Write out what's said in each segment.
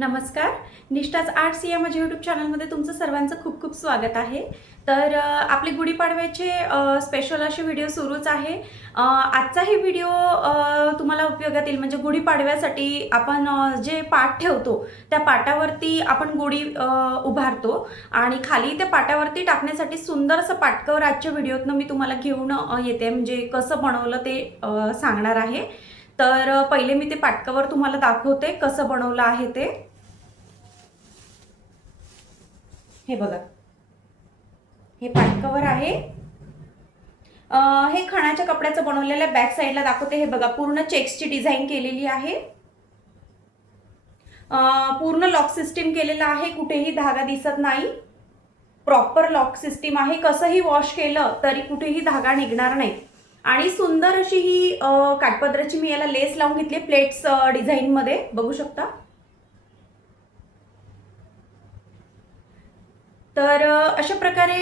नमस्कार. निष्ठाच आर्ट्स या माझ्या यूट्यूब चॅनलमध्ये तुमचं सर्वांचं खूप खूप स्वागत आहे. तर आपले गुढीपाडव्याचे स्पेशल असे व्हिडिओ सुरूच आहे. आजचाही व्हिडिओ तुम्हाला उपयोगात येईल. म्हणजे गुढीपाडव्यासाठी आपण जे पाट ठेवतो त्या पाटावरती आपण गुढी उभारतो. आणि खाली त्या पाटावरती टाकण्यासाठी सुंदर असं पाटकवर आजच्या व्हिडिओतनं मी तुम्हाला घेऊन येते. म्हणजे कसं बनवलं ते सांगणार आहे. तर पहिले मी ते पाटकवर तुम्हाला दाखवते कसं बनवलं आहे ते. हे बघा. हे पाटकवर आहे. हे खणाच्या कपड्याचं बनवलेलं आहे. बॅक साईडला दाखवते. हे बघा पूर्ण चेक्सची डिझाईन केलेली आहे. पूर्ण लॉक सिस्टीम केलेलं आहे. कुठेही धागा दिसत नाही. प्रॉपर लॉक सिस्टीम आहे. कसंही वॉश केलं तरी कुठेही धागा निघणार नाही. आणि सुंदर अशी ही काठपदराची मी याला लेस लावून घेतली प्लेट्स डिझाईनमध्ये बघू शकता? तर अशा प्रकारे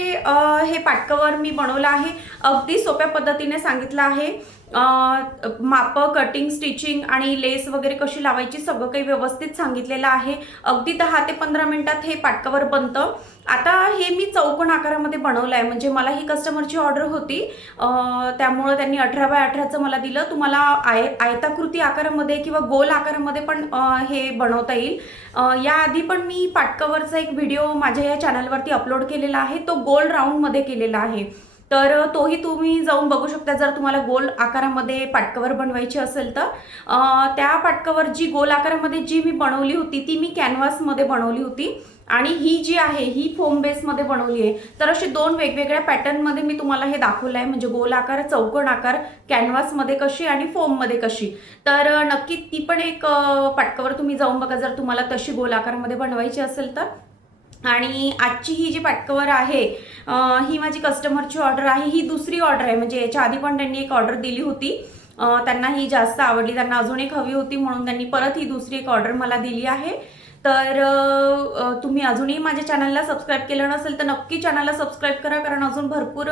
हे पाटकवर मी बनवलं आहे. अगदी सोप्या पद्धतीने सांगितलं आहे. मापं कटिंग स्टिचिंग आणि लेस वगैरे कशी लावायची सगळं काही व्यवस्थित सांगितलेलं आहे. अगदी दहा ते पंधरा मिनटात हे पाटकवर बनतं. आता हे मी चौकोन आकारामध्ये बनवलं आहे म्हणजे मला ही कस्टमरची ऑर्डर होती. त्यामुळं त्यांनी अठरा बाय अठराचं मला दिलं. तुम्हाला आय आयताकृती आकारामध्ये किंवा गोल आकारामध्ये पण हे बनवता येईल. याआधी पण मी पाटकवरचा एक व्हिडिओ माझ्या या चॅनलवरती अपलोड केलेला आहे. तो गोल राऊंडमध्ये केलेला आहे. तर तोही तुम्ही जाऊन बघू शकता. जर तुम्हाला गोल आकारामध्ये पाटकवर बनवायची असेल तर त्या पाटकवर जी गोल आकारामध्ये जी मी बनवली होती ती मी कॅनव्हासमध्ये बनवली होती. आणि ही जी आहे ही फोम बेसमध्ये बनवली आहे. तर असे दोन वेगवेगळ्या पॅटर्नमध्ये मी तुम्हाला हे दाखवलं आहे म्हणजे गोल आकार चौकोन आकार कॅनव्हासमध्ये कशी आणि फोममध्ये कशी. तर नक्की ती पण एक पाटकवर तुम्ही जाऊन बघा. जर तुम्हाला तशी गोल आकारामध्ये बनवायची असेल तर. आणि आजची ही जी पाटकवर आहे ही माझी कस्टमरची ऑर्डर आहे. ही दुसरी ऑर्डर आहे. म्हणजे याच्या आधी पण त्यांनी एक ऑर्डर दिली होती. त्यांना ही जास्त आवडली. त्यांना अजून एक हवी होती म्हणून त्यांनी परत ही दुसरी एक ऑर्डर मला दिली आहे. तर तुम्ही अजूनही माझ्या चॅनलला सबस्क्राईब केलं नसेल तर नक्की चॅनलला सबस्क्राईब करा कारण अजून भरपूर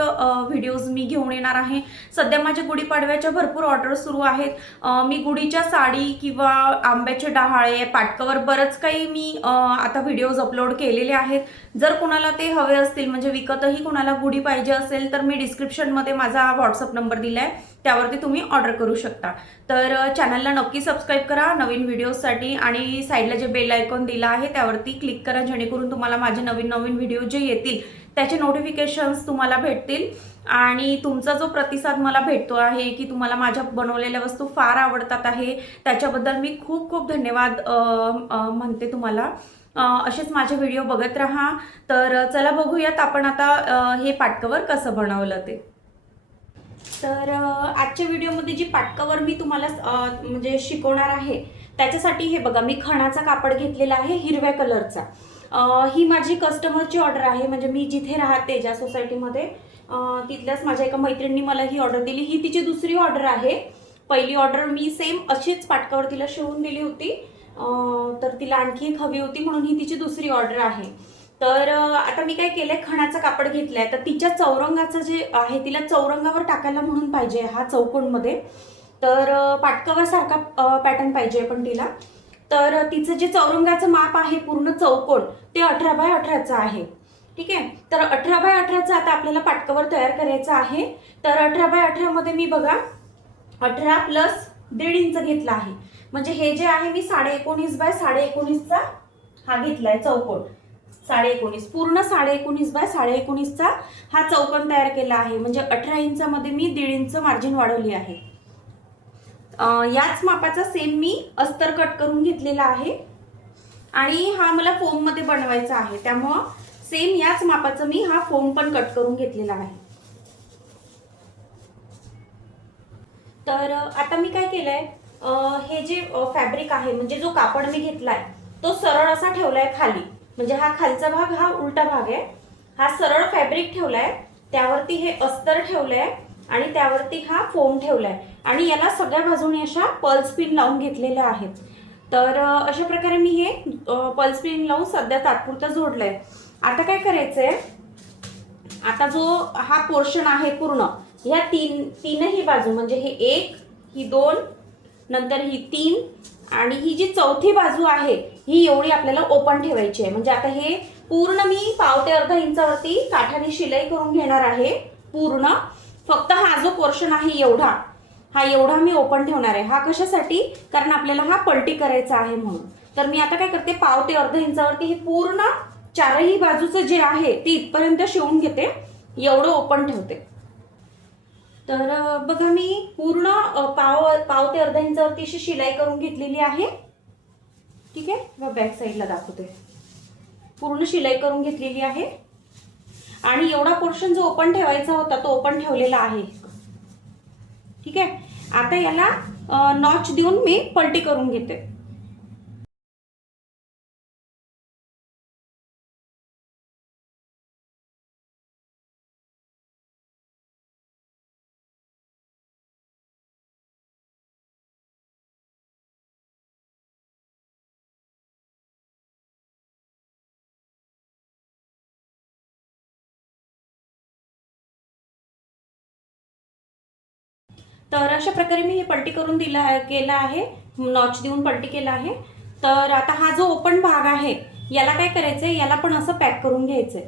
व्हिडिओज मी घेऊन येणार आहे. सध्या माझ्या गुढीपाडव्याच्या भरपूर ऑर्डर सुरू आहेत. मी गुढीच्या साडी किंवा आंब्याचे डहाळे पाटकवर बरंच काही मी आता व्हिडिओज अपलोड केलेले आहेत. जर कोणाला ते हवे असतील म्हणजे विकतही कोणाला गुढी पाहिजे असेल तर मी डिस्क्रिप्शनमध्ये माझा व्हॉट्सअप नंबर दिला आहे त्यावरती तुम्ही ऑर्डर करू शकता. तर चॅनलला नक्की सबस्क्राईब करा नवीन व्हिडिओजसाठी आणि साईडला जे बेल आयकॉन दिला आहे त्यावरती क्लिक करा जेणेकरून तुम्हाला माझे नवीन नवीन व्हिडिओ जे येतील त्याचे नोटिफिकेशन्स तुम्हाला भेटतील. आणि तुमचा जो प्रतिसाद मला भेटतो आहे की तुम्हाला माझ्या बनवलेल्या वस्तू फार आवडतात आहे त्याच्याबद्दल मी खूप खूप धन्यवाद म्हणते तुम्हाला. असेच माझे व्हिडिओ बघत राहा. तर चला बघूयात आपण आता हे पाटकवर कसं बनवलं ते. तर आजच्या व्हिडिओमध्ये जी पाटकावर मी तुम्हाला म्हणजे शिकवणार आहे त्याच्यासाठी हे बघा मी खणाचा कापड घेतलेला आहे हिरव्या कलरचा. ही माझी कस्टमरची ऑर्डर आहे म्हणजे मी जिथे राहते ज्या सोसायटीमध्ये तिथल्याच माझ्या एका मैत्रिणींनी मला ही ऑर्डर दिली. ही तिची दुसरी ऑर्डर आहे. पहिली ऑर्डर मी सेम अशीच पाटकावर तिला शिवून दिली होती. तर तिला आणखी एक हवी होती म्हणून ही तिची दुसरी ऑर्डर आहे. तर आता मी काय केलंय? खणाचं कापड घेतलंय. तर तिच्या चौरंगाचं जे आहे तिला चौरंगावर टाकायला म्हणून पाहिजे हा चौकोनमध्ये. तर पाटकावर सारखा पॅटर्न पाहिजे पण तिला. तर तिचं जे चौरंगाचं माप आहे पूर्ण चौकोन ते अठरा बाय अठराचं आहे. ठीक आहे? तर अठरा बाय अठराचं आता आपल्याला पाटकावर तयार करायचं आहे. तर अठरा बाय अठरामध्ये मी बघा अठरा प्लस दीड इंच घेतला आहे. म्हणजे हे जे आहे मी साडे एकोणीस बाय साडे एकोणीसचा हा घेतला आहे चौकोन. साडे एकोणीस पूर्ण साडे एकोणीस बाय साडे एकोणीसचा हा चौकन तयार केला आहे. म्हणजे अठरा इंचामध्ये मी दीड इंच मार्जिन वाढवली आहे. याच मापाचा सेम मी अस्तर कट करून घेतलेला आहे. आणि हा मला फोममध्ये बनवायचा आहे. त्यामुळं सेम याच मापाचं मी हा फोम पण कट करून घेतलेला आहे. तर आता मी काय केलंय? आहे हे जे फॅब्रिक आहे म्हणजे जो कापड मी घेतलाय तो सरळ असा ठेवलाय खाली. म्हणजे हा खालचा भाग हा उलटा भाग आहे. हा सरळ फॅब्रिक ठेवलाय त्यावरती हे अस्तर ठेवलंय आणि त्यावरती हा फोम ठेवलाय. आणि याला सगळ्या बाजूने अशा पल्स पिन लावून घेतलेल्या आहेत. तर अशा प्रकारे मी हे पल्स पिन लावून सध्या तात्पुरतं जोडलंय. आता काय करायचंय? आता जो हा पोर्शन आहे पूर्ण ह्या तीन तीनही बाजू म्हणजे हे एक ही दोन नंतर ही तीन आणि ही जी चौथी बाजू आहे ही एवढी आपल्याला ओपन ठेवायची आहे. म्हणजे आता हे पूर्ण मी पाव ते अर्धा इंचावरती काठाने शिलाई करून घेणार आहे पूर्ण. फक्त हा जो पोर्शन आहे एवढा हा एवढा मी ओपन ठेवणार आहे. हा कशासाठी? कारण आपल्याला हा पलटी करायचा आहे म्हणून. तर मी आता काय करते पाव ते अर्धा इंचावरती हे पूर्ण चारही बाजूचं जे आहे ते इथपर्यंत शिवून घेते. एवढं ओपन ठेवते. तर बघा मी पूर्ण पाव पाव ते अर्धा इंचावरती अशी शिलाई करून घेतलेली आहे. ठीक आहे? बॅक साईडला दाखवते. पूर्ण शिलाई करून घेतलेली आहे. आणि एवढा पोर्शन जो ओपन ठेवायचा होता तो ओपन ठेवलेला आहे. ठीक आहे? आता याला नॉच देऊन मी पलटी करून घेते. तर अशा प्रकारे मी हे पलटी करून दिला आहे केला आहे नॉच देऊन पलटी केला आहे. तर आता हा जो ओपन भाग आहे याला काय करायचं आहे याला पण असं पॅक करून घ्यायचंय.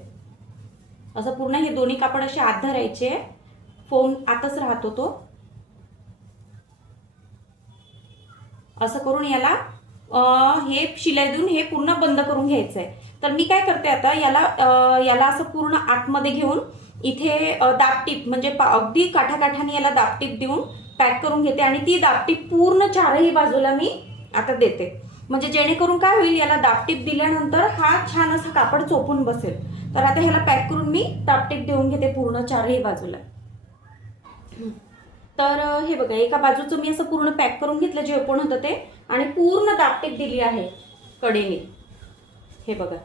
असं पूर्ण हे दोन्ही कापड असे आत धरायचे. फोन आतच राहतो तो. असं करून याला हे शिलाई देऊन हे पूर्ण बंद करून घ्यायचं आहे तर मी काय करते आता याला याला असं पूर्ण आतमध्ये घेऊन इथे दाबटीप म्हणजे पा- अगदी काठाकाठाने याला दाबटीप देऊन पॅक करून घेते आणि ती दाबटीप पूर्ण चारही बाजूला मी आता देते. म्हणजे जेणेकरून काय होईल याला दाबटीप दिल्यानंतर हा छान असा कापड चोपून बसेल. तर आता ह्याला पॅक करून मी दाबटीप देऊन घेते पूर्ण चारही बाजूला. तर हे बघा एका बाजूचं मी असं पूर्ण पॅक करून घेतलं जे ओपण होतं ते आणि पूर्ण दापटीप दिली आहे कडेने. हे बघा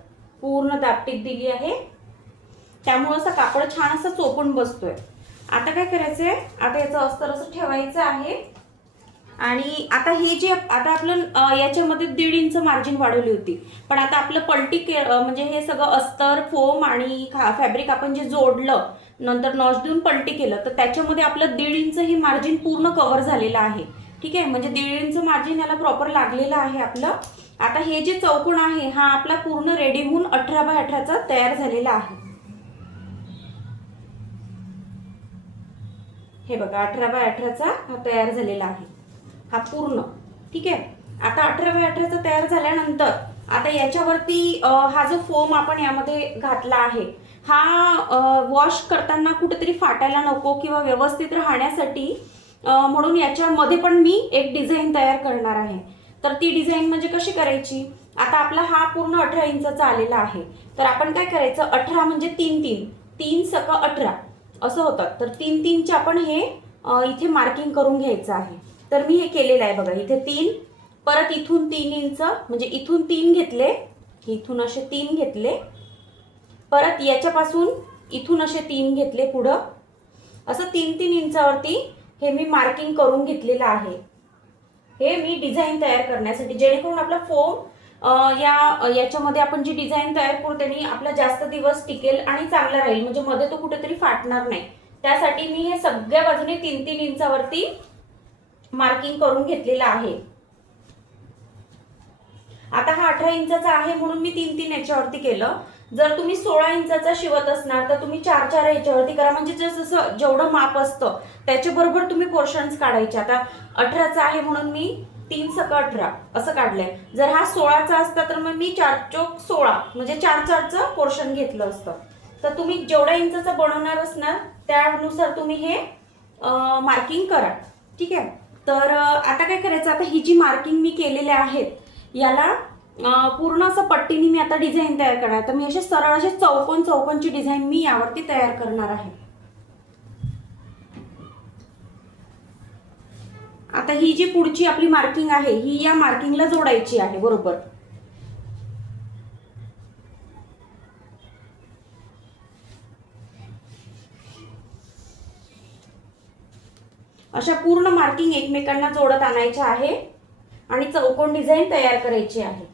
पूर्ण दापटीप दिली आहे. त्यामुळं असं कापड छान असं चोपून बसतोय. आता काय करायचंय? आता याचं अस्तर असं ठेवायचं आहे. आणि आता हे जे आता आपलं याच्यामध्ये दीड इंच मार्जिन वाढवली होती. पण आता आपलं पलटी के म्हणजे हे सगळं अस्तर फोम आणि खा फॅब्रिक आपण जे जोडलं नंतर नॉच देऊन पलटी केलं तर त्याच्यामध्ये आपलं दीड इंच हे मार्जिन पूर्ण कवर झालेलं आहे. ठीक आहे? म्हणजे दीड इंच मार्जिन याला प्रॉपर लागलेलं आहे आपलं. आता हे जे चौकोन आहे हा आपला पूर्ण रेडी होऊन अठरा बाय अठराचा तयार झालेला आहे. हे बघा अठरा बाय अठराचा हा तयार झालेला आहे. हा पूर्ण. ठीक आहे? आता अठरा बाय अठराचा तयार झाल्यानंतर आता याच्यावरती हा जो फोम आपण यामध्ये घातला आहे हा वॉश करताना कुठेतरी फाटायला नको किंवा व्यवस्थित राहण्यासाठी म्हणून याच्यामध्ये पण मी एक डिझाईन तयार करणार आहे. तर ती डिझाईन म्हणजे कशी करायची? आता आपला हा पूर्ण अठरा इंचाचा आलेला आहे. तर आपण काय करायचं? अठरा म्हणजे तीन तीन. तीन सक अठरा. असं होतं. तर तीन तीनचे आपण हे इथे मार्किंग करून घ्यायचं आहे. तर मी हे केलेलं आहे बघा इथे तीन परत इथून तीन इंच म्हणजे इथून तीन घेतले इथून असे तीन घेतले परत याच्यापासून इथून असे तीन घेतले पुढं. असं तीन तीन इंचावरती हे मी मार्किंग करून घेतलेलं आहे. हे मी डिझाईन तयार करण्यासाठी जेणेकरून आपला फोम या याच्यामध्ये आपण जी डिझाईन तयार करू त्यांनी आपला जास्त दिवस टिकेल आणि चांगला राहील. म्हणजे मध्ये तो कुठेतरी फाटणार नाही. त्यासाठी मी हे सगळ्या बाजूने तीन तीन इंचावरती मार्किंग करून घेतलेलं आहे. आता हा अठरा इंचाचा आहे म्हणून मी तीन तीन याच्यावरती केलं. जर तुम्ही सोळा इंचाचा शिवत असणार तर तुम्ही चार चार याच्यावरती करा. म्हणजे जसं जसं जेवढं माप असतं त्याच्याबरोबर तुम्ही पोर्शन्स काढायचे. आता अठराचा आहे म्हणून मी तीन सक अठरा असं काढलंय. जर हा सोळाचा असता तर मग मी चार चौक सोळा म्हणजे चार चारचं पोर्शन घेतलं असतं. तर तुम्ही जेवढ्या इंचाचं बनवणार असणार त्यानुसार तुम्ही हे मार्किंग करा. ठीक आहे? तर आता काय करायचं? आता ही जी मार्किंग मी केलेले आहेत याला पूर्ण असं पट्टीने मी आता डिझाईन तयार करणार तर मी असे सरळ असे चौकोन चौकोनची डिझाईन मी यावरती तयार करणार आहे. आता ही जी पुढची आपली मार्किंग आहे ही या मार्किंगला जोडायची आहे बरोबर? अशा पूर्ण मार्किंग एकमेकांना जोडत आणायच्या आहे आणि चौकोन डिझाईन तयार करायची आहे.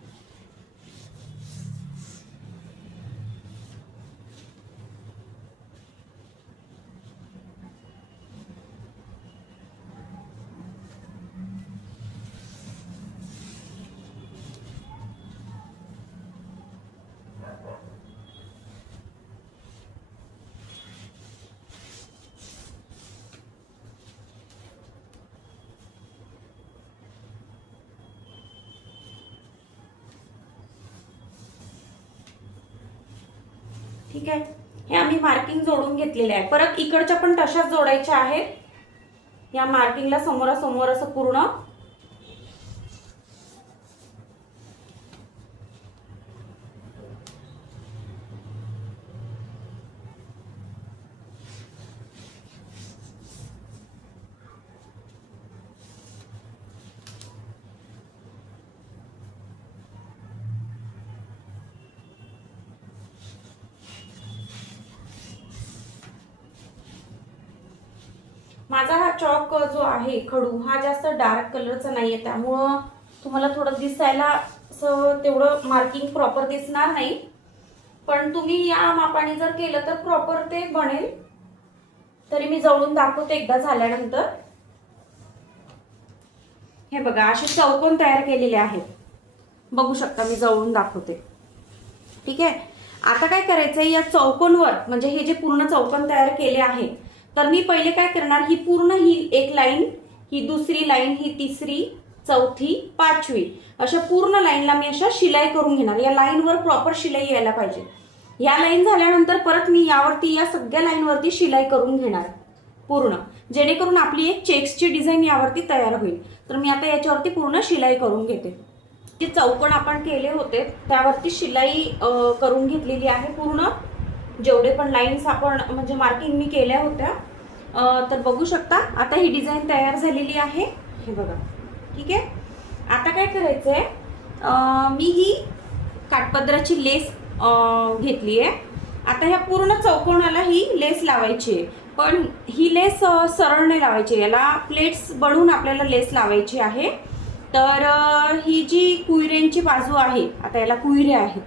ठीक आहे? हे आम्ही मार्किंग जोडून घेतलेले आहे. परत इकडच्या पण तशाच जोडायच्या आहेत. या मार्किंगला समोरासमोर असं पूर्ण माझा हा चॉक जो आहे खडू हा जास्त डार्क कलरचा नाही आहे त्यामुळं तुम्हाला थोडं दिसायला असं तेवढं मार्किंग प्रॉपर दिसणार नाही. पण तुम्ही या मापाने जर केलं तर प्रॉपर ते बनेल. तरी मी जवळून दाखवते एकदा झाल्यानंतर. हे बघा असे चौकोन तयार केलेले आहेत बघू शकता मी जवळून दाखवते. ठीक आहे? आता काय करायचं आहे या चौकोनवर म्हणजे हे जे पूर्ण चौकोन तयार केले आहे तर मी पहिले काय करणार ही पूर्ण ही एक लाईन ही दुसरी लाईन ही तिसरी चौथी पाचवी अशा पूर्ण लाईनला मी अशा शिलाई करून घेणार. या लाईनवर प्रॉपर शिलाई यायला पाहिजे. या लाईन झाल्यानंतर परत मी यावरती या सगळ्या लाईनवरती शिलाई करून घेणार. पूर्ण. जेणेकरून आपली एक चेक्सची डिझाईन यावरती तयार होईल. तर मी आता याच्यावरती पूर्ण शिलाई करून घेते. जे चौकण आपण केले होते त्यावरती शिलाई करून घेतलेली आहे पूर्ण. जेवढे पण लाईन्स आपण म्हणजे मार्किंग मी केल्या होत्या तर बघू शकता आता ही डिझाईन तयार झालेली आहे. हे बघा. ठीक आहे? आता काय करायचं आहे मी ही काठपदराची लेस घेतली आहे. आता ह्या पूर्ण चौकोनाला ही लेस लावायची आहे. पण ही लेस सरळ नाही लावायची. याला प्लेट्स बनवून आपल्याला लेस लावायची आहे. तर ही जी कुयऱ्यांची बाजू आहे आता याला कुयरे आहेत.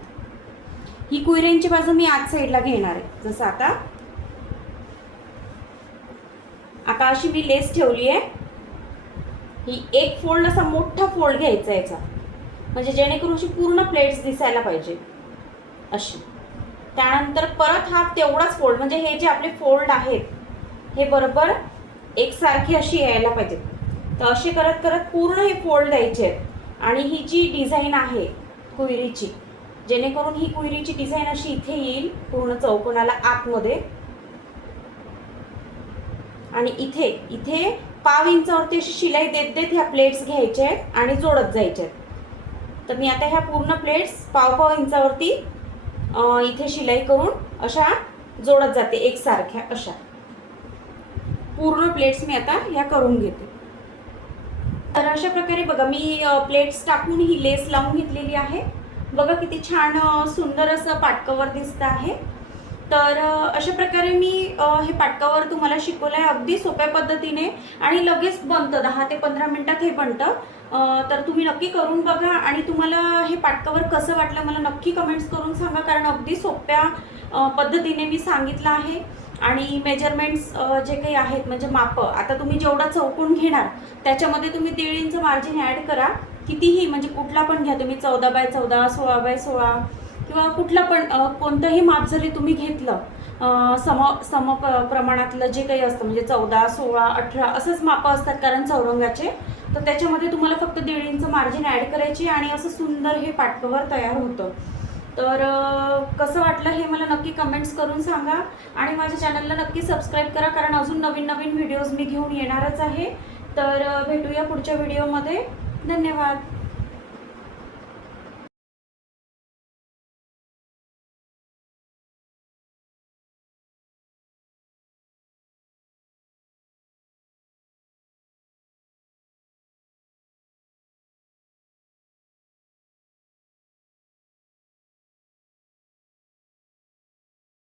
ही कुयऱ्यांची बाजू मी आत साईडला घेणार आहे. जसं आता. आता अशी मी लेस ठेवली आहे. ही एक फोल्ड असा मोठा फोल्ड घ्यायचा याचा. म्हणजे जेणेकरून अशी पूर्ण प्लेट्स दिसायला पाहिजे. अशी. त्यानंतर परत हा तेवढाच फोल्ड म्हणजे हे जे आपले फोल्ड आहेत हे बरोबर एकसारखी अशी यायला पाहिजे तर असे करत करत पूर्ण हे फोल्ड द्यायचे आहेत. आणि ही जी डिझाईन आहे कुयरीची जेणेकरून ही कुहिरीची डिझाईन अशी इथे येईल पूर्ण चौकोनाला आतमध्ये. आणि इथे इथे पाव इंचावरती अशी शिलाई देत देत ह्या प्लेट्स घ्यायच्या आहेत आणि जोडत जायच्या आहेत. तर मी आता ह्या पूर्ण प्लेट्स पाव पाव इंचावरती इथे शिलाई करून अशा जोडत जाते एकसारख्या अशा. पूर्ण प्लेट्स मी आता ह्या करून घेते. तर अशा प्रकारे बघा मी प्लेट्स टाकून ही लेस लावून घेतलेली आहे. बघा किती छान सुंदर असं पाटकवर दिसतं आहे. तर अशा प्रकारे मी हे पाटकावर तुम्हाला शिकवलं आहे अगदी सोप्या पद्धतीने आणि लगेच बनतं दहा ते पंधरा मिनटात हे बनतं. तर तुम्ही नक्की करून बघा आणि तुम्हाला हे पाटकावर कसं वाटलं मला नक्की कमेंट्स करून सांगा कारण अगदी सोप्या पद्धतीने मी सांगितलं आहे. आणि मेजरमेंट्स जे काही आहेत म्हणजे मापं आता तुम्ही जेवढा चौकून घेणार त्याच्यामध्ये तुम्ही दीड इंच मार्जिन ॲड करा. कितीही म्हणजे कुठला पण घ्या तुम्ही चौदा बाय चौदा सोळा बाय सोळा किंवा कुठला पण कोणतंही माप जरी तुम्ही घेतलं सम सम प्रमाणातलं जे काही असतं म्हणजे चौदा सोळा अठरा असंच मापं असतात कारण चौरंगाचे तर त्याच्यामध्ये तुम्हाला फक्त दीड इंच मार्जिन ॲड करायची आणि असं सुंदर हे पाटकवर तयार होतं. तर कसं वाटलं हे मला नक्की कमेंट्स करून सांगा आणि माझ्या चॅनलला नक्की सबस्क्राईब करा कारण अजून नवीन नवीन व्हिडिओज मी घेऊन येणारच आहे. तर भेटूया पुढच्या व्हिडिओमध्ये धन्यवाद.